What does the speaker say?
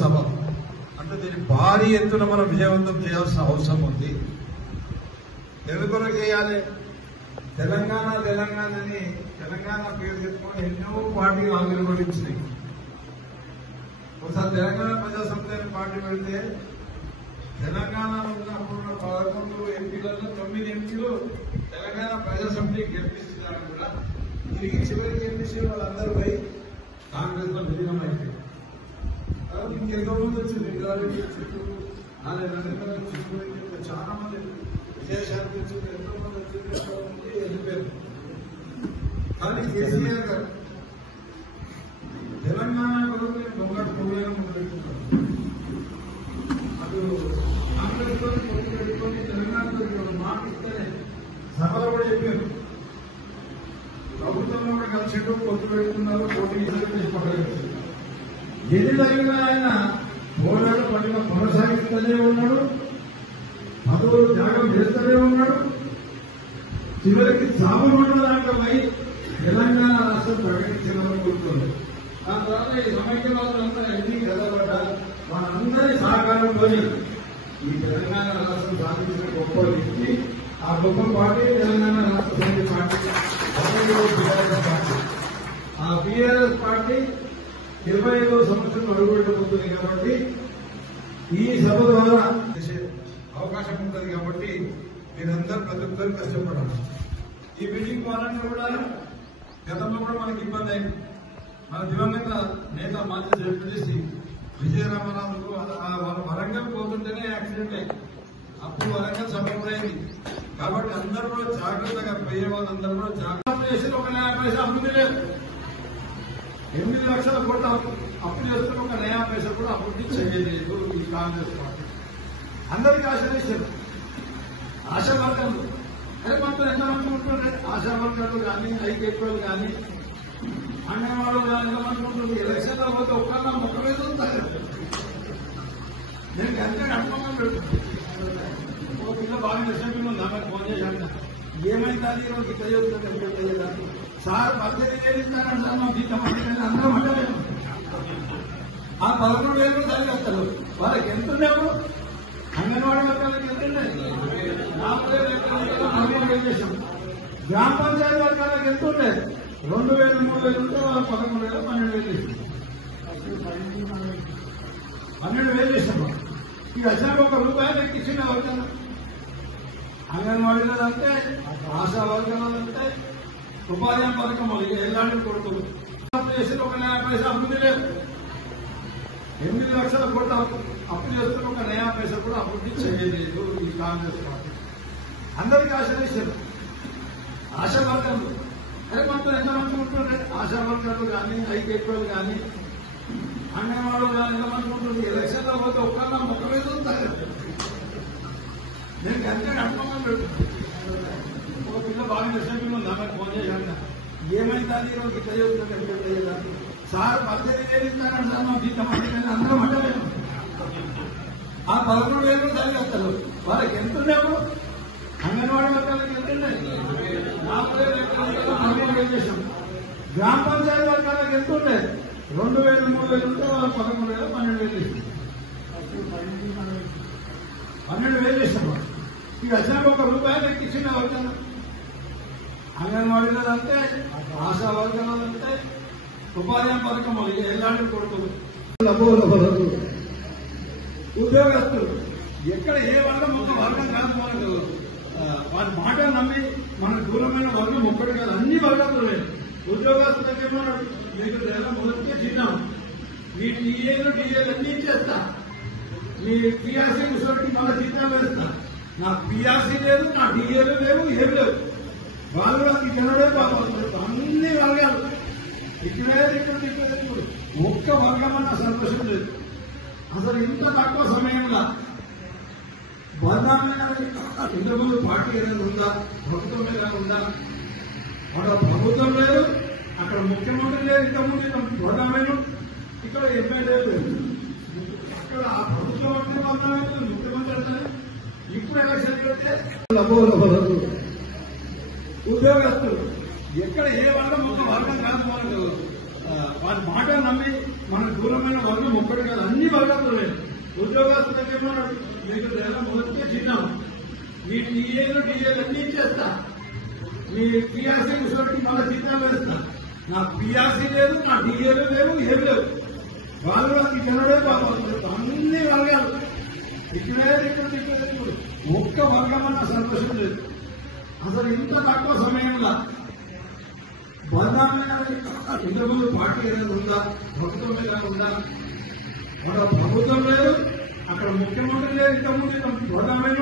సభ అంటే దీన్ని భారీ ఎత్తున మనం విజయవంతం చేయాల్సిన అవసరం ఉంది. ఎందుకు చేయాలి? తెలంగాణని తెలంగాణ పేరు చెప్పుకొని ఎన్నో పార్టీలు ఆవిర్భవించినాయి. ఒకసారి తెలంగాణ ప్రజాసమితి అనే పార్టీ పెడితే తెలంగాణలో ఉన్నప్పుడు 11 ఎంపీలలో 9 ఎంపీలు తెలంగాణ ప్రజాసమితి గెలిపిస్తున్నారు కూడా. తిరిగి చివరికి ఎంపీ వాళ్ళందరూ పోయి కాంగ్రెస్ లో విలీనం అయిపోయింది. ఇంకెంతో మంది వచ్చింది, చిత్తూరు చిత్తూరు చాలా మంది విజయశాంతి వచ్చింది, ఎంతో మంది వచ్చింది, ఎంతో మంది వెళ్ళిపోయారు. కానీ కేసీఆర్ గారు తెలంగాణ కొరకు నేను దొంగ ప్రోగ్రాం మొదలెట్టుకున్నాను. అటు కాంగ్రెస్ తో పొత్తు పెట్టుకొని తెలంగాణతో మాట ఇస్తేనే సభలో కూడా చెప్పారు. ప్రభుత్వంలో కూడా కలిసి పొత్తు పెట్టుకున్నారు, పోటీ పడలేదు. ఎన్ని తగిన ఆయన పోరాడు పట్ల కొనసాగిస్తూనే ఉన్నాడు, పదవులు త్యాగం చేస్తూనే ఉన్నాడు. చివరికి చావు మండలాంటి పోయి తెలంగాణ రాష్ట్రం ప్రకటించడం కూర్చోండి. దాని తర్వాత ఈ సమైక్యవాదులంతా ఎన్ని కదలబడ్డ వాళ్ళందరి సహకారంతో ఈ తెలంగాణ రాష్ట్రం సాధించిన గొప్ప వ్యక్తి, ఆ గొప్ప పార్టీ తెలంగాణ రాష్ట్ర సమితి పార్టీ, ఆ బీఆర్ఎస్ పార్టీ 25వ సంవత్సరం అడుగుపెట్టబోతుంది. కాబట్టి ఈ సభ ద్వారా చేసే అవకాశం ఉంటుంది. కాబట్టి మీరందరూ ప్రతి ఒక్కరు కష్టపడాలి. ఈ మీటింగ్ వాళ్ళందరూ కూడా గతంలో కూడా మనకి ఇబ్బంది అయింది. మన దివంగత నేత మాజీ జడ్పీటీసీ విజయరామరాజుకు వరంగల్ పోతుంటేనే యాక్సిడెంట్ అయింది. అప్పుడు వరంగల్ సపోర్ట్ అయింది. కాబట్టి అందరూ కూడా జాగ్రత్తగా పోయే వాళ్ళందరూ కూడా జాగ్రత్త చేసి ఒక 50 పైసలు అభివృద్ధి లేదు. 8 లక్షల కోట్ల అప్పు చేస్తున్న ఒక 9 పైసలు కూడా అభివృద్ధి చేయలేదు ఈ కాంగ్రెస్ పార్టీ. అందరికీ ఆశ వేశారు. ఆశా వర్గాలు అదే మాత్రం ఎంతమంది ఉంటుండే ఆశా వర్గాలు కానీ, ఐకేపీలు కానీ, అంగన్వాడీ కానీ ఎంతమంది ఉంటుంది. ఎలక్షన్ల పోతే ఒక్కళ్ళ మొక్క మీద ఉంటారు. నేను కనుక అనుభవం పెడుతున్నాను. ఒక పిల్ల బాగా నిశ్చయం ఉంది, ఆమె ఫోన్ చేశాను. ఏమైంది అది ఇట్లా చెబుతుంది సార్ 18,000 ఇస్తానంటే సార్ మా జీతం అందరం అంటలేదు. ఆ 11,000 చదివేస్తారు. వాళ్ళకి ఎంత ఉండేవు? అంగన్వాడీ వర్గాలకి ఎంత ఉండే? 40,000 చేశాం. గ్రామ పంచాయతీ వర్గాలకు ఎంత ఉండే? 2,000, 3,000 ఉంటే వాళ్ళు 11,000, 12,000 చేశాం. 12,000 చేశాం. ఈ అసలు ₹1 ఎక్కించిన వర్గాలు అంగన్వాడీలో అంతే, ఆశా వర్గాలు అంతే, ఉపాధి పథకం ఎలాంటి కొడుకులు చేసి ఒక 9 పైసలు అభివృద్ధి లేదు. 8 లక్షల కోట్ల అప్పు చేస్తున్న ఒక 9 పైసలు కూడా అభివృద్ధి చేయలేదు ఈ కాంగ్రెస్ పార్టీ. అందరికీ ఆశ వేశారు. ఆశా వర్గాలు అదే మాత్రం ఎంతమంది ఉంటుండే ఆశా వర్గాలు కానీ, ఐకేపీలు కానీ, అంగన్వాడీ కానీ ఎంతమంది ఉంటుంది. ఎలక్షన్ల పోతే ఒక్కళ్ళ మొక్క మీద ఉంటారు. నేను కనుక అనుభవం పెడుతున్నాను. ఒక పిల్ల బాగా నిశ్చయం ఉంది, ఆమె ఫోన్ చేశాను. ఏమైంది అది ఇట్లా చెబుతుంది సార్ 18,000 ఇస్తానంటే సార్ మా జీతం అందరం అంటలేదు. ఆ 11,000 చదివేస్తారు. వాళ్ళకి ఎంత ఉండేవు? అంగన్వాడీ వర్గాలకి ఎంత ఉండే? 40,000 చేశాం. గ్రామ పంచాయతీ వర్గాలకు ఎంత ఉండే? 2,000, 3,000 ఉంటే వాళ్ళు 11,000, 12,000 చేశాం. 12,000 చేశాం. ఈ అసలు ₹1 ఎక్కించిన వర్గాలు అంగన్వాడీలో అంతే, ఆశా వర్గాలు అంతే, ఉపాధి పథకం ఎలాంటి కొడుకులు ఉద్యోగస్తులు ఎక్కడ ఏ వర్గం ఒక వర్గం కాదు. మనకు వారి మాట నమ్మి మన దూరమైన వర్గం ఒక్కటి కాదు, అన్ని వర్గాలు లేదు. ఉద్యోగస్తులకి ఏమన్నాడు? మీకు మొదటికే చిన్నాం, మీ టీఏలు అన్ని ఇచ్చేస్తా, మీ పీఆర్సీ ముసలికి మన జీతాలు వేస్తా. నా పీఆర్సీ లేదు, నా టీఏలు లేవు, ఏమి లేవు. వాళ్ళు ఇక్కడే బాగుపడుతుంది. అన్ని వర్గాలు ఇక్కడ ఒక్క వర్గం అన్న సంతోషం లేదు. అసలు ఇంత తక్కువ సమయంలో బలమైన ఇంతకుముందు పార్టీ ఏదైనా ఉందా? ప్రభుత్వం ఏదైనా ఉందా? అక్కడ ప్రభుత్వం లేదు, అక్కడ ముఖ్యమంత్రి లేదు. ఇంతకుముందు బలమైన ఇక్కడ ఎమ్మెల్యే లేదు. ఇక్కడ ఆ ప్రభుత్వం అంటే బలమైన ముఖ్యమంత్రి అంటారు. ఇప్పుడు ఎలక్షన్ పెడితే ఉద్యోగస్తులు ఎక్కడ ఏ వర్గం ఒక వర్గం కాదు. మనకు వారి మాట నమ్మి మనకు దూరమైన వర్గం ఒక్కటి కాదు, అన్ని వర్గాలు లేదు. ఉద్యోగస్తులకేమో మీకు నెల మొదటికే చిన్నాము, మీ టీఏలు అన్ని ఇచ్చేస్తా, మీ పిఆర్సీ ముసలికి మళ్ళీ చిన్నాలు వేస్తా. నా పిఆర్సీ లేదు, నా టీఏలు లేవు, ఏమి లేవు. వాళ్ళు ఇక్కడే బాగుపడుతుంది. అన్ని వర్గాలు ఇక్కడ ఒక్క వర్గం అన్న సంతోషం లేదు. అసలు ఇంత తక్కువ సమయంలో బలమైన ఇంతకుముందు పార్టీ ఏదైనా ఉందా, ప్రభుత్వం ఏదైనా ఉందా? మన ప్రభుత్వం లేదు, అక్కడ ముఖ్యమంత్రి లేదు, ఇంతకుముందు బలమైన